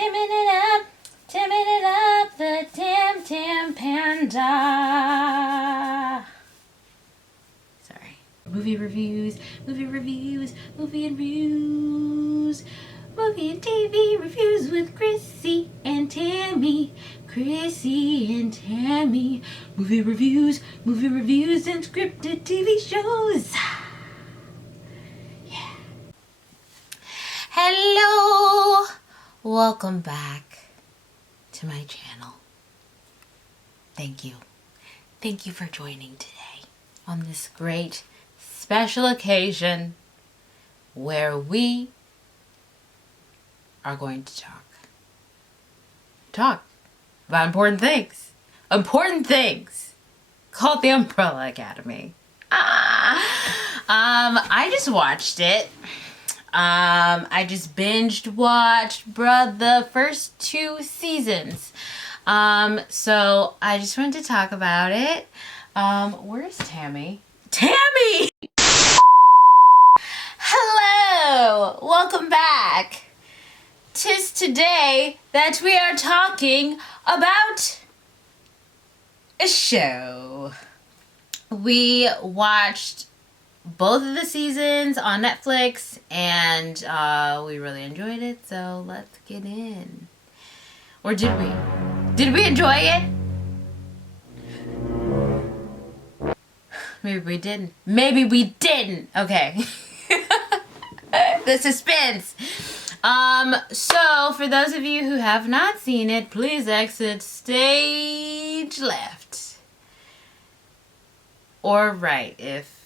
Timming it up, the Tam Panda. Sorry. Movie reviews, movie and reviews, movie and TV reviews with Chrissy and Tammie. Chrissy and Tammie. Movie reviews, and scripted TV shows. Yeah. Hello. Welcome back to my channel. Thank you. Thank you for joining today on this great special occasion where we are going to talk about important things called the Umbrella Academy. I just watched it. I just watched the first 2 seasons. So I just wanted to talk about it. Where's Tammie? Tammie! Hello! Welcome back. 'Tis today that we are talking about a show. We watched both of the seasons on Netflix and we really enjoyed it, so let's get in. Or did we? Did we enjoy it? Maybe we didn't. Maybe we didn't. Okay. The suspense. So for those of you who have not seen it, please exit stage left. Or right, if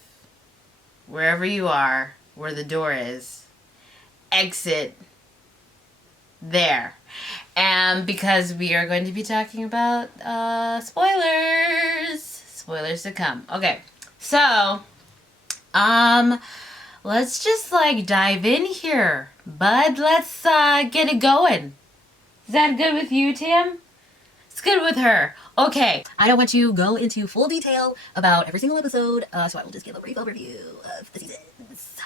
wherever you are, where the door is, exit there. And because we are going to be talking about spoilers to come. Okay, so let's just dive in here, bud. Let's get it going. Is that good with you, Tim? It's good with her. Okay, I don't want to go into full detail about every single episode, so I will just give a brief overview of the seasons.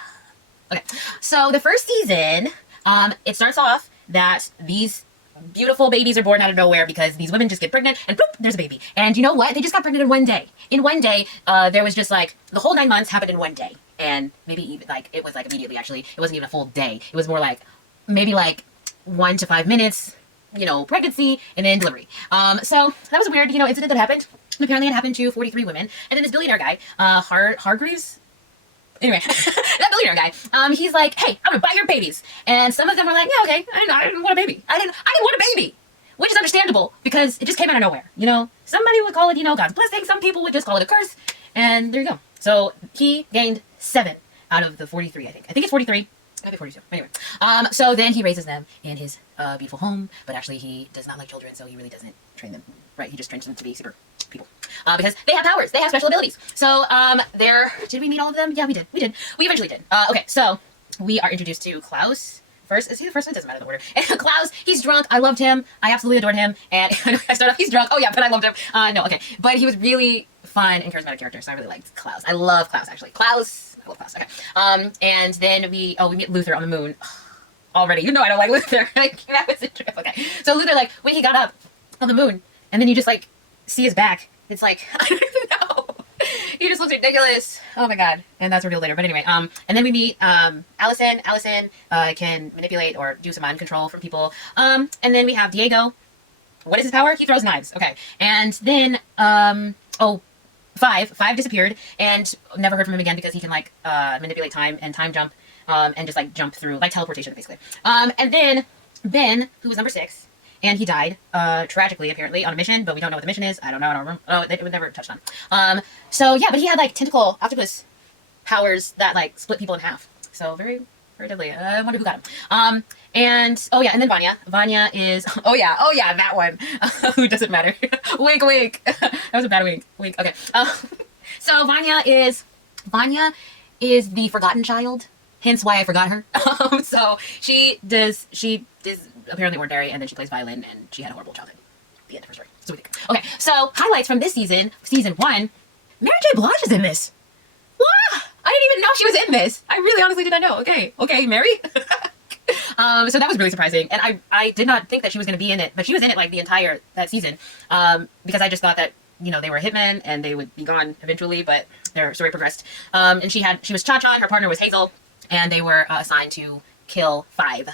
Okay, so the first season, it starts off that these beautiful babies are born out of nowhere because these women just get pregnant and boop, there's a baby. And you know what? They just got pregnant in one day. In one day, there was just the whole 9 months happened in one day. And maybe even it was immediately, actually. It wasn't even a full day. It was more maybe 1 to 5 minutes, pregnancy and then delivery. So that was a weird, incident that happened. And apparently it happened to 43 women. And then this billionaire guy, Hargreaves. Anyway, that billionaire guy, he's like, hey, I'm gonna buy your babies. And some of them were like, yeah, okay, I didn't want a baby. I didn't want a baby. Which is understandable because it just came out of nowhere, Somebody would call it, God's blessing. Some people would just call it a curse. And there you go. So he gained 7 out of the 43, I think. I think it's 43. Maybe 42. Anyway. So then he raises them in his beautiful home, but actually he does not like children, so he really doesn't train them. Right? He just trains them to be super people. Because they have powers. They have special abilities. So did we meet all of them? Yeah, we did. We eventually did. Okay, so we are introduced to Klaus. First, is he the first one? Doesn't matter the order. And Klaus, he's drunk. I loved him. I absolutely adored him. And I started off, he's drunk. Oh yeah, but I loved him. No, okay. But he was really fun and charismatic character, so I really liked Klaus. I love Klaus, actually. I love Klaus. Okay. And then we meet Luther on the moon. Already, I don't like Luther. That was a trip. Okay. So Luther, when he got up on the moon, and then you just see his back. It's I don't even know. He just looks ridiculous. Oh my god. And that's revealed later. But anyway, and then we meet Addison. Addison can manipulate or do some mind control from people. And then we have Diego. What is his power? He throws knives. Okay. And then Five disappeared and never heard from him again because he can manipulate time and time jump and just jump through teleportation basically. And then Ben, who was number 6. And he died, tragically, apparently, on a mission, but we don't know what the mission is. I don't know, I don't remember. Oh, it was never touched on. So, yeah, but he had, tentacle octopus powers that, split people in half. So, very, very deadly. I wonder who got him. And then Vanya. Vanya is, oh yeah, that one. Who doesn't matter. Wink, wink. That was a bad wink. Wink, okay. So, Vanya is the forgotten child. Hence why I forgot her. So, she is apparently ordinary, and then she plays violin, and she had a horrible childhood. The end of her story. So we think. Okay, so highlights from this season 1. Mary J. Blige is in this. What? I didn't even know she was in this. I really honestly did not know. Okay, Mary. So that was really surprising, and I did not think that she was going to be in it, but she was in it like the entire that season, because I just thought that they were hitmen and they would be gone eventually, but their story progressed. And she was Cha-Cha, and her partner was Hazel, and they were assigned to kill Five,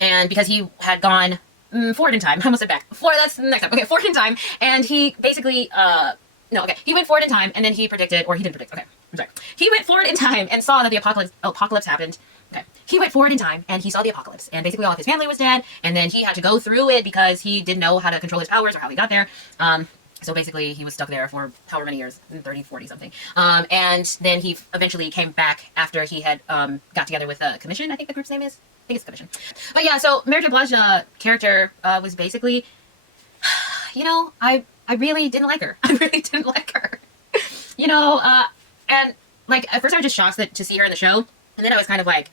and because he had gone forward in time, I almost said back. That's the next time. Okay, forward in time, and he basically he went forward in time, and then he predicted, or he didn't predict. Okay, I'm sorry. He went forward in time and saw that the apocalypse happened. Okay. He went forward in time and he saw the apocalypse, and basically all of his family was dead, and then he had to go through it because he didn't know how to control his powers or how he got there. So basically he was stuck there for however many years, 30, 40 something. And then he eventually came back after he had got together with a commission, I think the group's name is. I think it's Commission. But yeah, so Mary J. Blige's character was basically, I really didn't like her. I really didn't like her. And like at first I was just shocked to see her in the show, and then I was kind of like,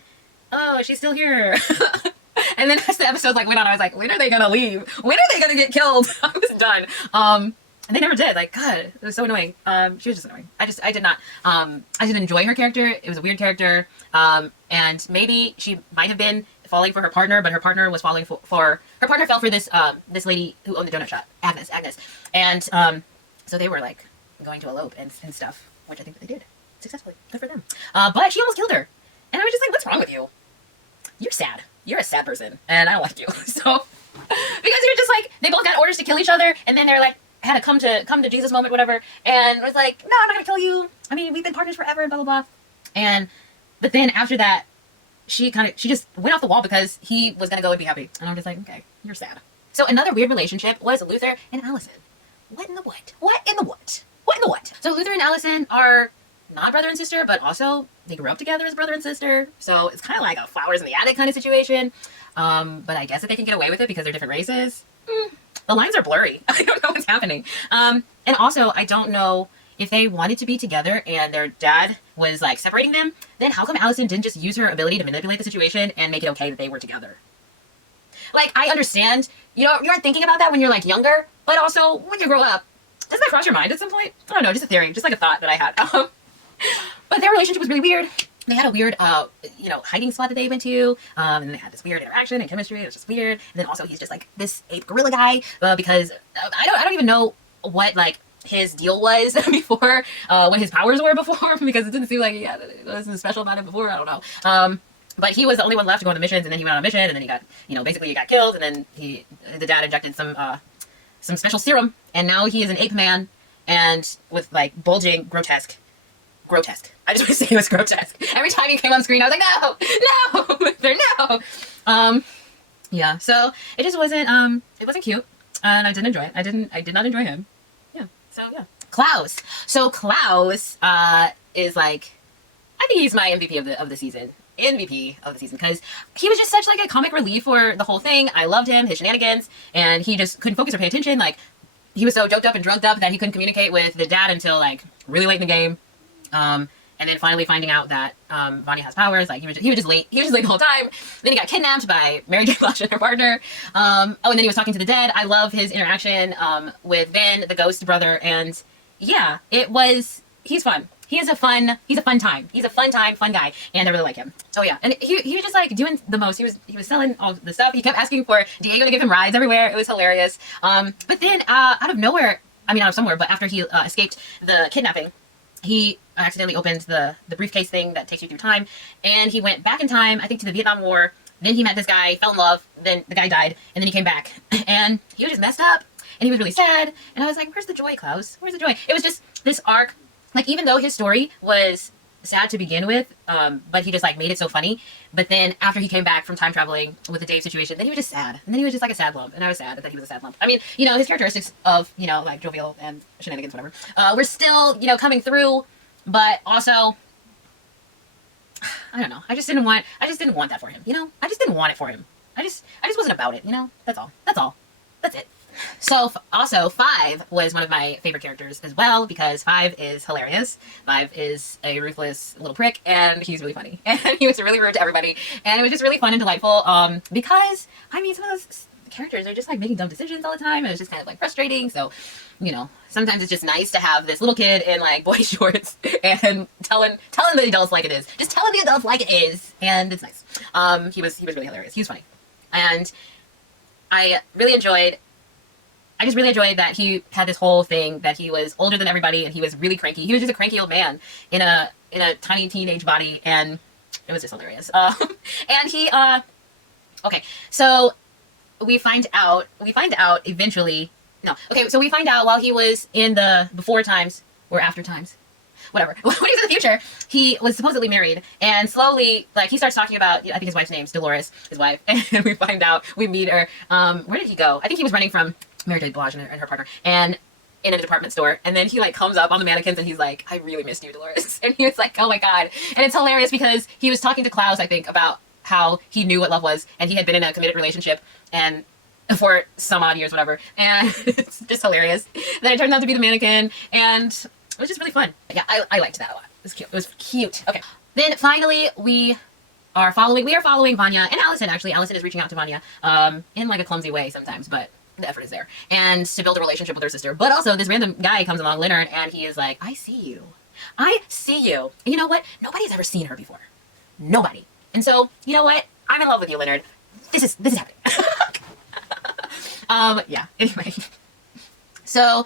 oh, she's still here. And then as the episode went on, I was like, when are they gonna leave? When are they gonna get killed? I was done. And they never did. Like, God, it was so annoying. She was just annoying. I didn't enjoy her character. It was a weird character. And maybe she might have been falling for her partner, but her partner was falling for her partner fell for this lady who owned the donut shop, Agnes. And so they were like going to elope and stuff, which I think that they did successfully. Good for them. But she almost killed her. And I was just like, what's wrong with you? You're sad. You're a sad person, and I don't like you. So, because you're just like, they both got orders to kill each other, and then they're like, had a come to Jesus moment, whatever, and was like, no, I'm not gonna kill you. I mean, we've been partners forever, blah, blah, blah. But then after that, she just went off the wall because he was gonna go and be happy. And I'm just like, okay, you're sad. So another weird relationship was Luther and Allison. What in the what? What in the what? What in the what? So Luther and Allison are not brother and sister, but also they grew up together as brother and sister. So it's kind of like a flowers in the attic kind of situation. But I guess that they can get away with it because they're different races. The lines are blurry. I don't know what's happening. And also, I don't know if they wanted to be together and their dad was like separating them, then how come Allison didn't just use her ability to manipulate the situation and make it okay that they were together? Like, I understand, you aren't thinking about that when you're like younger, but also when you grow up, doesn't that cross your mind at some point? I don't know, just a theory, just like a thought that I had. But their relationship was really weird. They had a weird, hiding spot that they went to, and they had this weird interaction and chemistry. It was just weird. And then also he's just like this ape gorilla guy, because I don't even know what like his deal was before, what his powers were before, because it didn't seem like he had anything special about it before. I don't know. But he was the only one left to go on the missions, and then he went on a mission, and then he got, basically he got killed, and then the dad injected some special serum, and now he is an ape man, and with like bulging, grotesque. I just want to say it was grotesque. Every time he came on screen, I was like, no, Luther, no. Yeah. So it just wasn't. It wasn't cute, and I didn't enjoy it. I did not enjoy him. Yeah. So yeah. Klaus. So Klaus is like, I think he's my MVP of the season. MVP of the season, because he was just such like a comic relief for the whole thing. I loved him, his shenanigans, and he just couldn't focus or pay attention. Like, he was so joked up and drugged up that he couldn't communicate with the dad until like really late in the game. And then finally finding out that Vanya has powers, like he was just late. He was just late the whole time. Then he got kidnapped by Mary J. Blige and her partner. And then he was talking to the dead. I love his interaction with Ben, the ghost brother, and yeah, he's fun. He's a fun time. He's a fun guy, and I really like him. Oh yeah, and he was just like doing the most. He was selling all the stuff. He kept asking for Diego to give him rides everywhere. It was hilarious. But then out of nowhere, out of somewhere, but after he escaped the kidnapping, he accidentally opened the briefcase thing that takes you through time, and he went back in time, I think to the Vietnam War. Then he met this guy, fell in love, then the guy died, and then he came back, and he was just messed up, and he was really sad, and I was like, where's the joy, Klaus? Where's the joy? It was just this arc, like, even though his story was sad to begin with, but he just like made it so funny, but then after he came back from time traveling with the Dave situation, then he was just sad, and then he was just like a sad lump, and I was sad that he was a sad lump. I mean, his characteristics of, like jovial and shenanigans, whatever, were still, coming through, but also, I don't know, I just didn't want that for him, I just didn't want it for him. I just wasn't about it, that's all, that's it. So also Five was one of my favorite characters as well, because Five is hilarious. Five is a ruthless little prick, and he's really funny, and he was really rude to everybody, and it was just really fun and delightful, because I mean, some of those the characters are just like making dumb decisions all the time, and it's just kind of like frustrating. So, you know, sometimes it's just nice to have this little kid in like boy shorts and telling the adults like it is. Just telling the adults like it is, and it's nice. He was really hilarious. He was funny, and I just really enjoyed that he had this whole thing that he was older than everybody and he was really cranky. He was just a cranky old man in a tiny teenage body, and it was just hilarious. And he okay, so we find out eventually. No, okay, so we find out while he was in the before times or after times, whatever. When he was in the future, he was supposedly married, and slowly, like, he starts talking about, I think his wife's name's Dolores, his wife, and we meet her. Where did he go? I think he was running from Mary J. Blige and her partner, and in a department store, and then he like comes up on the mannequins and he's like, I really missed you, Dolores. And he was like, oh my god. And it's hilarious because he was talking to Klaus, I think, about how he knew what love was, and he had been in a committed relationship and for some odd years, whatever, and it's just hilarious. Then it turned out to be the mannequin, and it was just really fun. Yeah, I liked that a lot. It was cute. It was cute. Okay, then finally we are following Vanya and Addison. Actually, Addison is reaching out to Vanya in like a clumsy way sometimes, but the effort is there, and to build a relationship with her sister. But also this random guy comes along, Leonard, and he is like, I see you. And you know what? Nobody's ever seen her before. Nobody. And so, you know what? I'm in love with you, Leonard. This is happening. Yeah, anyway. So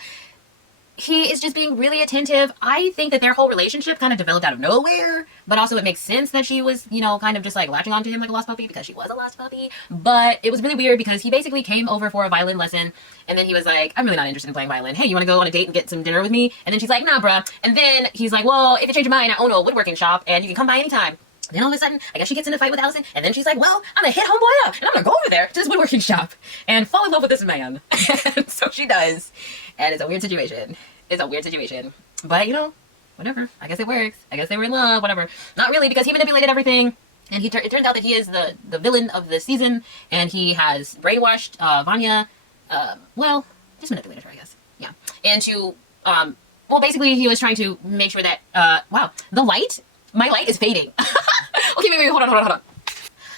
he is just being really attentive. I think that their whole relationship kind of developed out of nowhere, but also it makes sense that she was, you know, kind of just like latching onto him like a lost puppy because she was a lost puppy. But it was really weird because he basically came over for a violin lesson, and then he was like, I'm really not interested in playing violin. Hey, you want to go on a date and get some dinner with me? And then she's like, nah, bruh. And then he's like, well, if you change your mind, I own a woodworking shop and you can come by anytime. And then all of a sudden, I guess she gets in a fight with Addison, and then she's like, well, I'm gonna hit homeboy up, and I'm gonna go over there to this woodworking shop and fall in love with this man. And so she does. And it's a weird situation. But, you know, whatever. I guess it works. I guess they were in love, whatever. Not really, because he manipulated everything. And it turns out that he is the villain of the season, and he has brainwashed Vanya, well, just manipulated her, I guess. Yeah. And to, well, basically he was trying to make sure that, wow, my light is fading. Okay, wait, hold on.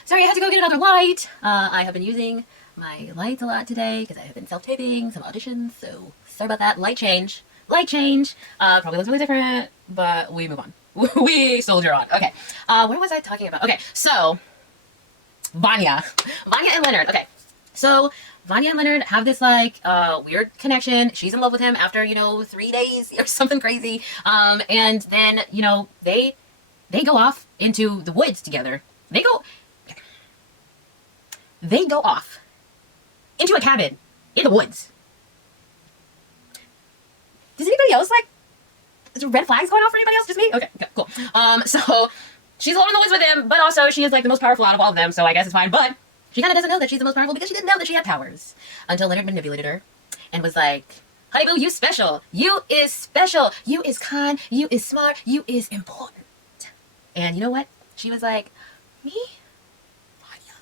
Sorry, I had to go get another light. I have been using my lights a lot today because I have been self-taping some auditions, so sorry about that. Light change. Probably looks really different, but we move on. We soldier on. Okay, what was I talking about? Okay, so, Vanya and Leonard. Okay, so Vanya and Leonard have this like weird connection. She's in love with him after, you know, 3 days or something crazy. And then, you know, they go off into the woods together. They go off into a cabin in the woods. Does anybody else like, is there red flags going off for anybody else? Just me? Okay, cool. So she's alone in the woods with him, but also she is like the most powerful out of all of them, so I guess it's fine. But she kind of doesn't know that she's the most powerful because she didn't know that she had powers until Leonard manipulated her and was like, honey boo, you special. You is special. You is kind. You is smart. You is important. And you know what? She was like, me? Vanya.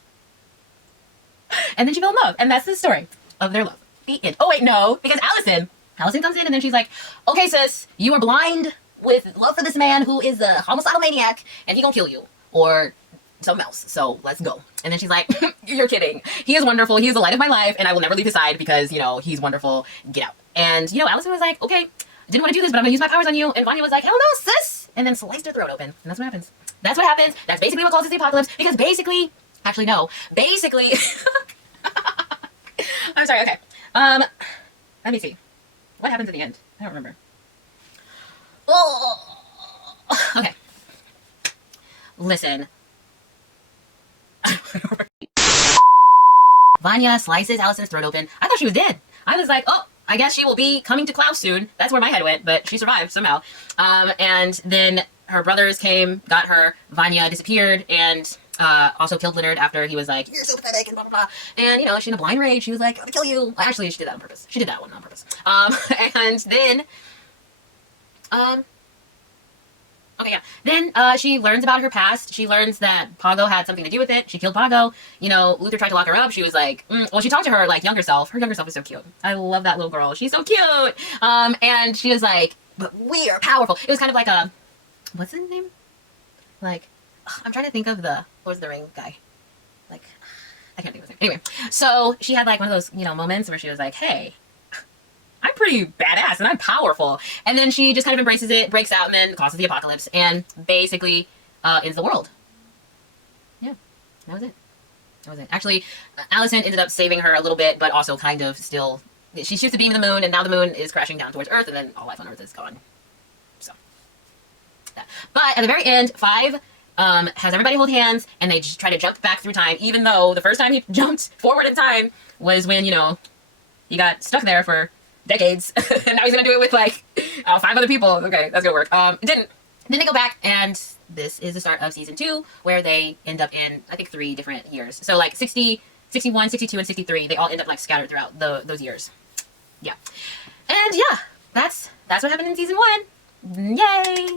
And then she fell in love. And that's the story of their love. The end. Oh, wait, no. Because Addison comes in and then she's like, okay, sis, you are blind with love for this man who is a homicidal maniac and he gonna kill you. Or something else. So let's go. And then she's like, you're kidding. He is wonderful. He is the light of my life and I will never leave his side because, you know, he's wonderful. Get out. And, you know, Addison was like, okay, I didn't want to do this, but I'm gonna use my powers on you. And Vanya was like, hell no, sis. And then sliced her throat open. And that's what happens. That's basically what causes the apocalypse. Because basically, actually no, basically, I'm sorry, okay. Let me see. What happens in the end? I don't remember. Oh, okay. Listen. Vanya slices Allison's throat open. I thought she was dead. I was like, oh, I guess she will be coming to Klaus soon. That's where my head went, but she survived somehow. And then her brothers came, got her. Vanya disappeared and also killed Leonard after he was like, you're so pathetic and blah, blah, blah. And, you know, she in a blind rage. She was like, I'm gonna kill you. Well, actually, she did that on purpose. She did that one on purpose. And then, okay, yeah. Then she learns about her past. She learns that Pago had something to do with it. She killed Pago. You know, Luther tried to lock her up. She was like, well, she talked to her, like, younger self. Her younger self is so cute. I love that little girl. She's so cute. And she was like, but we are powerful. It was kind of like a, what's his name? Like, I'm trying to think of the Lord of the Ring guy. Like, I can't think of it. Anyway, so she had like one of those, you know, moments where she was like, hey, I'm pretty badass and I'm powerful. And then she just kind of embraces it, breaks out, and then causes the apocalypse and basically ends the world. Yeah, that was it. That was it. Actually, Addison ended up saving her a little bit, but also kind of still, she shoots a beam in the moon, and now the moon is crashing down towards Earth, and then all life on Earth is gone. So, yeah. But at the very end, 5 has everybody hold hands, and they just try to jump back through time, even though the first time he jumped forward in time was when, you know, he got stuck there for decades, and now he's gonna do it with like 5 other people. Okay, that's gonna work. It didn't. Then they go back, and this is the start of season 2, where they end up in, I think, 3 different years. So like 60, 61, 62, and 63, they all end up like scattered throughout those years. Yeah. And yeah, that's what happened in season 1. Yay!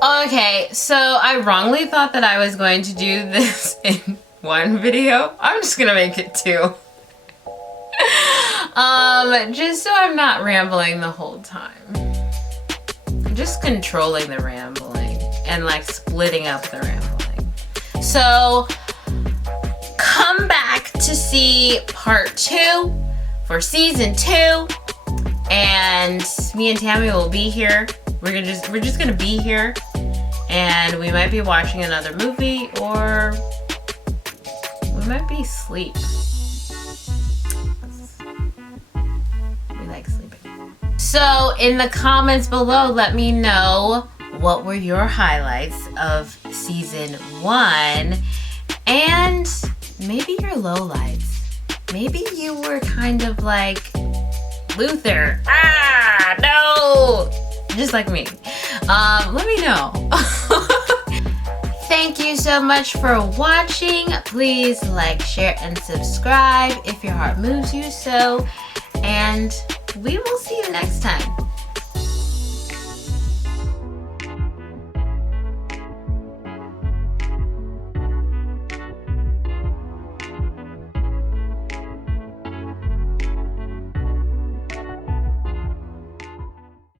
Okay, so I wrongly thought that I was going to do this in 1 video. I'm just gonna make it 2. Just so I'm not rambling the whole time. I'm just controlling the rambling and like splitting up the rambling. So come back to see part 2 for season 2, and me and Tammie will be here. We're just gonna be here, and we might be watching another movie, or we might be asleep. We like sleeping. So in the comments below, let me know what were your highlights of season 1, and maybe your lowlights. Maybe you were kind of like Luther. Ah, no! Just like me. Let me know. Thank you so much for watching. Please like, share, and subscribe if your heart moves you so. And we will see you next time.